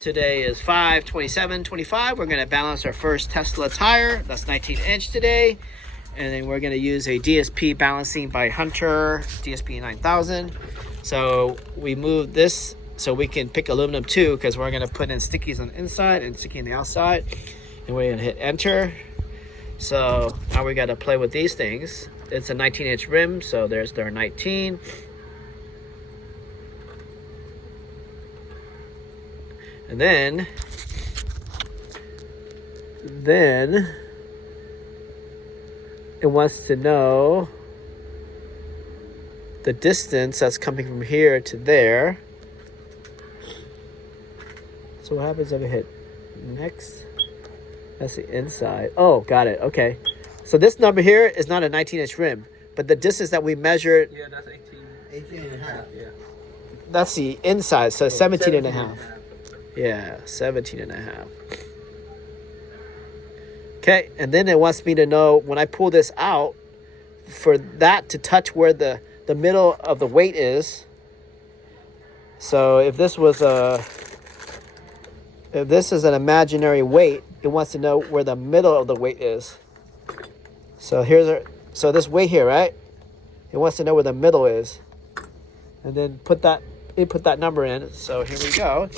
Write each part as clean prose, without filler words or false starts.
Today is 5/27/25. We're going to balance our first Tesla tire. That's 19-inch today. And then we're going to use a DSP balancing by Hunter, DSP 9000. So we moved this so we can pick aluminum too, because we're going to put in stickies on the inside and sticky on the outside. And we're going to hit enter. So now we got to play with these things. It's a 19-inch rim, so there's their 19. And then it wants to know the distance that's coming from here to there. So what happens if I hit next? That's the inside. Oh, got it. Okay. So this number here is not a 19-inch rim, but the distance that we measured. Yeah, that's 18 and a half. Yeah. That's the inside, so 17 and a half. Yeah, 17 and a half. Okay, and then it wants me to know when I pull this out, for that to touch where the middle of the weight is. So if this was if this is an imaginary weight, it wants to know where the middle of the weight is. So so this weight here, right? It wants to know where the middle is. And then input that number in. So here we go.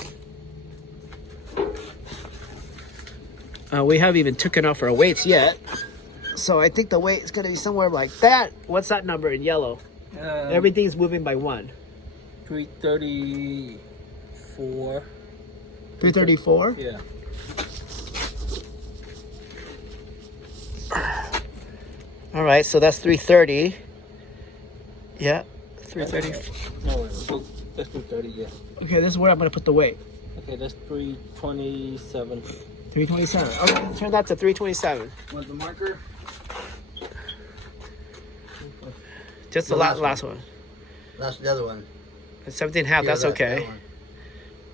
We haven't even taken off our weights yet. So I think the weight is going to be somewhere like that. What's that number in yellow? Everything's moving by 1. 334. 334? Yeah. All right, so that's 330. Yeah, 330. No, that's 330, yeah. Okay, this is where I'm going to put the weight. Okay, that's 327. 327. Okay, turn that to 327. Want the marker? Just the last one. That's the other one. It's 17 and a half, that's okay.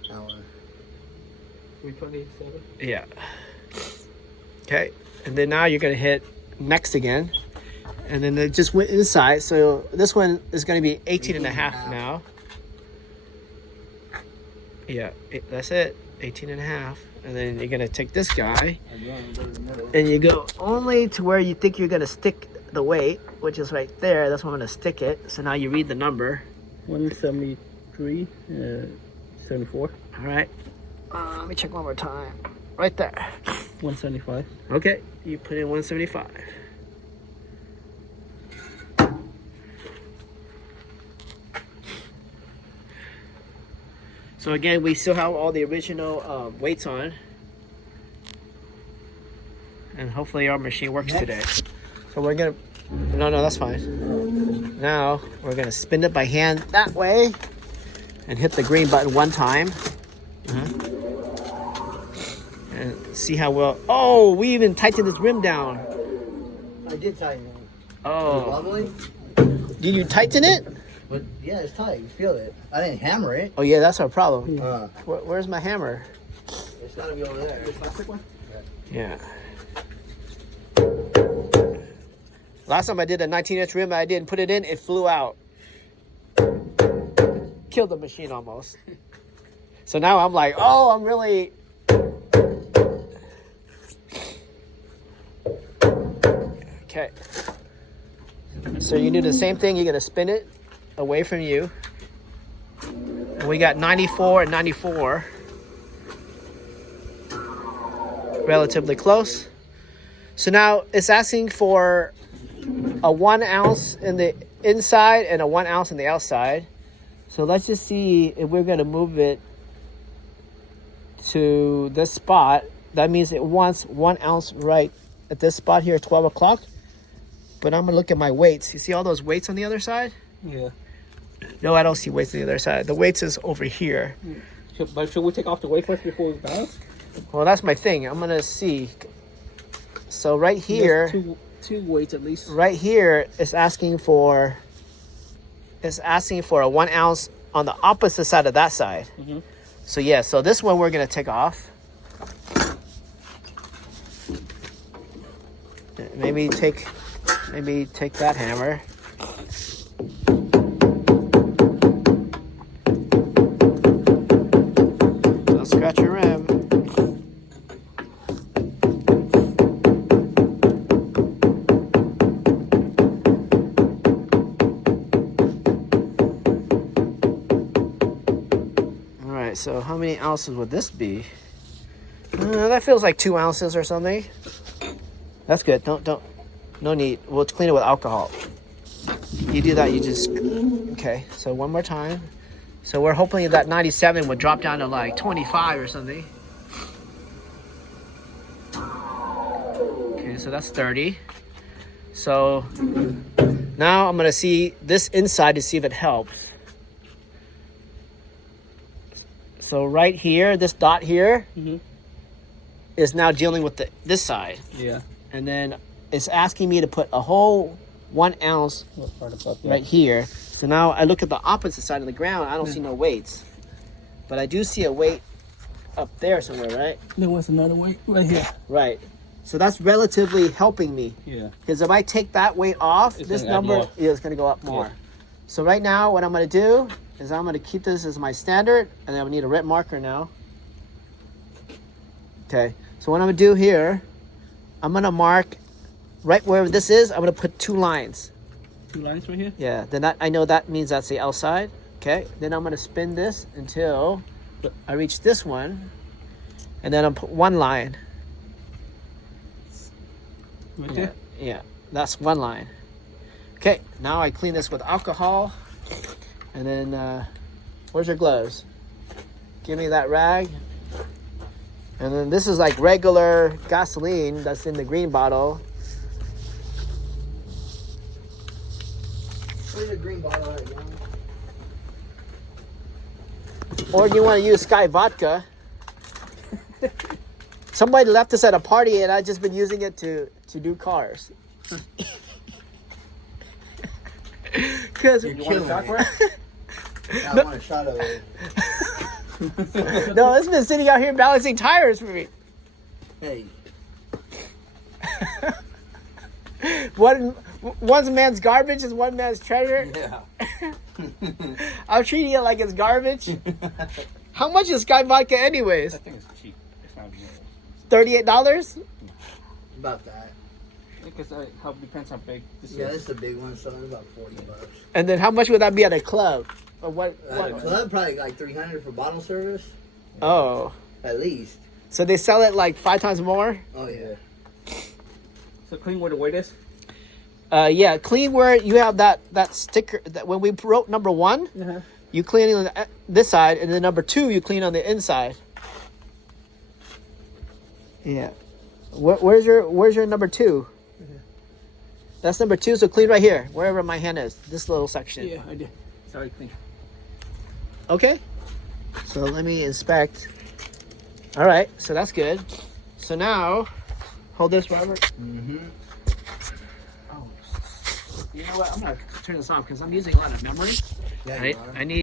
That one. 327? Yeah. Okay, and then now you're going to hit next again. And then it just went inside. So this one is going to be 18 and a half now. Yeah, that's it. 18 and a half. And then you're going to take this guy. And you go only to where you think you're going to stick the weight, which is right there. That's where I'm going to stick it. So now you read the number. 173, 74. All right. Let me check one more time. Right there. 175. Okay. You put in 175. So again, we still have all the original weights on. And hopefully our machine works today. So we're gonna, no, that's fine. Now we're gonna spin it by hand that way and hit the green button one time. And see how well, oh, we even tightened this rim down. I did tighten it. Oh. Wobbling? Did you tighten it? But yeah, it's tight. You feel it. I didn't hammer it. Oh yeah, that's our problem. It's Where's my hammer? gotta be over there. Plastic one? Yeah. Last time I did a 19-inch rim, I didn't put it in, it flew out. Killed the machine almost. So now I'm like, oh, I'm really... Okay. So you do the same thing, you're gonna spin it away from you. And we got 94 and 94. Relatively close. So now it's asking for a 1 ounce in the inside and a 1 ounce in the outside. So let's just see if we're gonna move it to this spot. That means it wants 1 ounce right at this spot here, 12 o'clock. But I'm gonna look at my weights. You see all those weights on the other side? Yeah. No, I don't see weights on the other side. The weights is over here. But should we take off the weight first before we balance? Well, that's my thing. I'm gonna see. So right here, two weights at least. right here is asking for a 1 ounce on the opposite side of that side. So yeah, so this one we're gonna take off. Maybe take that hammer. Scratch around. so how many ounces would this be? That feels like 2 ounces or something. That's good. No need. We'll clean it with alcohol. You do that, you just, okay. So one more time. So we're hoping that 97 would drop down to like 25 or something. Okay, so that's 30. So now I'm gonna see this inside to see if it helps. So right here, this dot here is now dealing with this side. Yeah. And then it's asking me to put a whole 1 ounce What part about that? right here. So now I look at the opposite side of the ground. I don't see no weights. But I do see a weight up there somewhere, right? There was another weight right here. Right. So that's relatively helping me. Yeah. Because if I take that weight off, It's this gonna add number more. is going to go up more. Yeah. So right now, what I'm going to do is I'm going to keep this as my standard, and then I need a red marker now. Okay. So what I'm going to do here, I'm going to mark right where this is. I'm going to put 2 lines. 2 lines right here. Yeah. Then I know that means that's the outside. Okay. Then I'm going to spin this until I reach this one, and then I'll put 1 line. Right Yeah, there. yeah, that's 1 line. Okay, now I clean this with alcohol, and then where's your gloves? Give me that rag. And then this is like regular gasoline that's in the green bottle. Where's the green bottle at, young? Or you want to use Sky Vodka. Somebody left this at a party, and I've just been using it to do cars. Because You're You want killing a shot me. for it? I want a shot of it. no, it's been sitting out here balancing tires for me. Hey, One man's garbage is one man's treasure. yeah. I'm treating it like it's garbage. How much is Sky Vodka anyways? That thing is cheap. It's not $38? About that. because it depends how big this Yeah, is. it's the big one, so it's about $40. And then how much would that be at a club? Or what? At a club, probably like $300 for bottle service, Oh, at least. so they sell it like 5 times more? Oh yeah. So clean where the weight is. Yeah, clean where you have that sticker. That when we wrote number 1, Uh-huh. you clean on this side, and then number 2, you clean on the inside. Yeah. Where's your number 2? That's number 2. So clean right here, wherever my hand is. This little section. Yeah, I did. Sorry, clean. Okay. So let me inspect. All right. So that's good. So now, hold this, Robert. Mm-hmm. Oh, you know what? I'm gonna turn this off because I'm using a lot of memory. Yeah, Right. you are. I need.